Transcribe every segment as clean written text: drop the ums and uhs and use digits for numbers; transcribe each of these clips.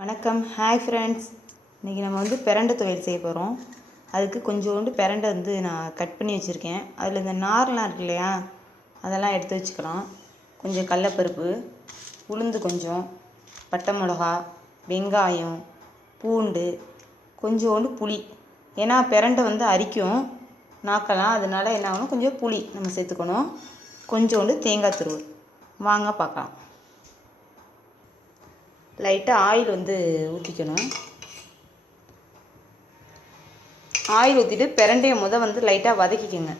வணக்கம். Hi friends. இன்றைக்கி நம்ம பிரண்டை துவையல் செய்ய போகிறோம். அதுக்கு கொஞ்சோண்டு பிரண்டை நான் கட் பண்ணி வச்சுருக்கேன். அதில் இந்த நார்லாம் இருக்கு இல்லையா, அதெல்லாம் எடுத்து வச்சுக்கலாம். கொஞ்சம் கடலப்பருப்பு, உளுந்து, கொஞ்சம் பட்டை மிளகா, வெங்காயம், பூண்டு, கொஞ்சோண்டு புளி. ஏன்னா பிரண்டை அரிக்கும் நாக்கலாம், அதனால என்ன ஆகணும், கொஞ்சம் புளி நம்ம சேர்த்துக்கணும். கொஞ்சோண்டு தேங்காய் துருவல். வாங்க பார்க்கலாம். லைட்டாக ஆயில் ஊற்றிக்கணும். ஆயில் ஊற்றிட்டு பிரண்டையை லைட்டாக வதக்கிக்கோங்க.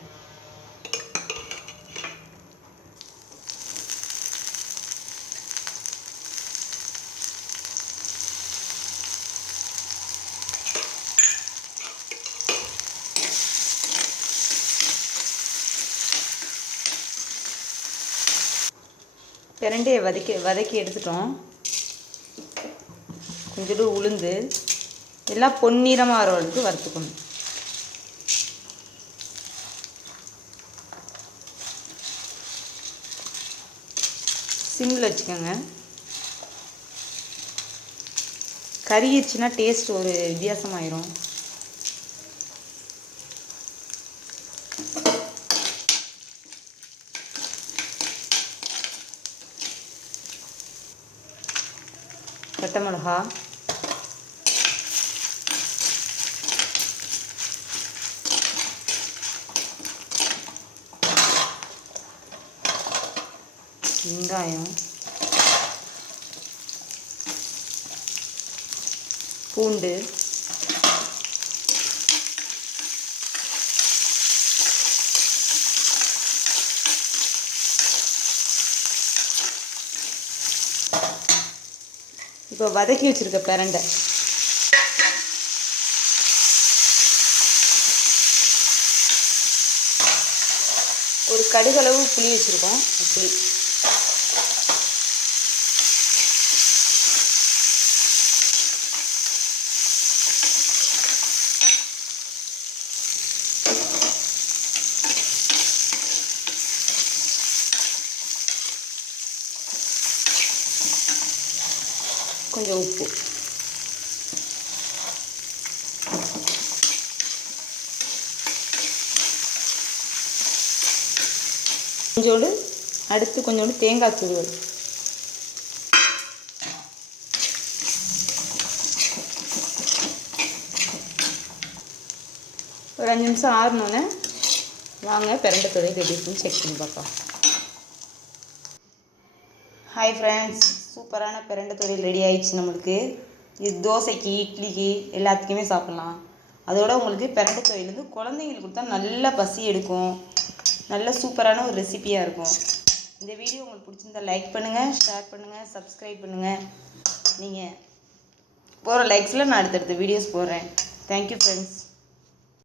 பிரண்டையை வதக்கி எடுத்துட்டோம். கொஞ்சோண்டு உளுந்து எல்லாம் பொன்னிறமாக வர அளவுக்கு வறுத்துக்கணும். சிம்மில் வச்சுக்கோங்க. கறிச்சின்னா டேஸ்ட் ஒரு வித்தியாசமாயிரும். பட்டை மிளகா, வெங்காயம், பூண்டு, இப்போ வதக்கி வச்சிருக்க பிரண்டை ஒரு கடுகளவு புளி வச்சுருக்கோம். புளி கொஞ்சம் உப்பு, கொஞ்சோண்டு தேங்காய் துருவல், ஒரு 5 நிமிஷம் ஆறணுன்னு வாங்க பிரண்டை துவையல் எப்படி இருக்குன்னு செக் பண்ணி பார்க்கலாம். ஹாய் ஃப்ரெண்ட்ஸ், சூப்பரான பிரண்டை துவையல் ரெடி ஆயிடுச்சு நம்மளுக்கு. இது தோசைக்கு, இட்லிக்கு எல்லாத்துக்குமே சாப்பிட்லாம். அதோட உங்களுக்கு பிரண்டை துவையல் குழந்தைங்களுக்கு கொடுத்தா நல்ல பசி எடுக்கும். நல்ல சூப்பரான ஒரு ரெசிபியாக இருக்கும். இந்த வீடியோ உங்களுக்கு பிடிச்சிருந்தா லைக் பண்ணுங்கள், ஷேர் பண்ணுங்கள், சப்ஸ்கிரைப் பண்ணுங்கள். நீங்கள் போகிற லைக்ஸில் நான் அடுத்தடுத்த வீடியோஸ் போடுறேன். Thank you friends.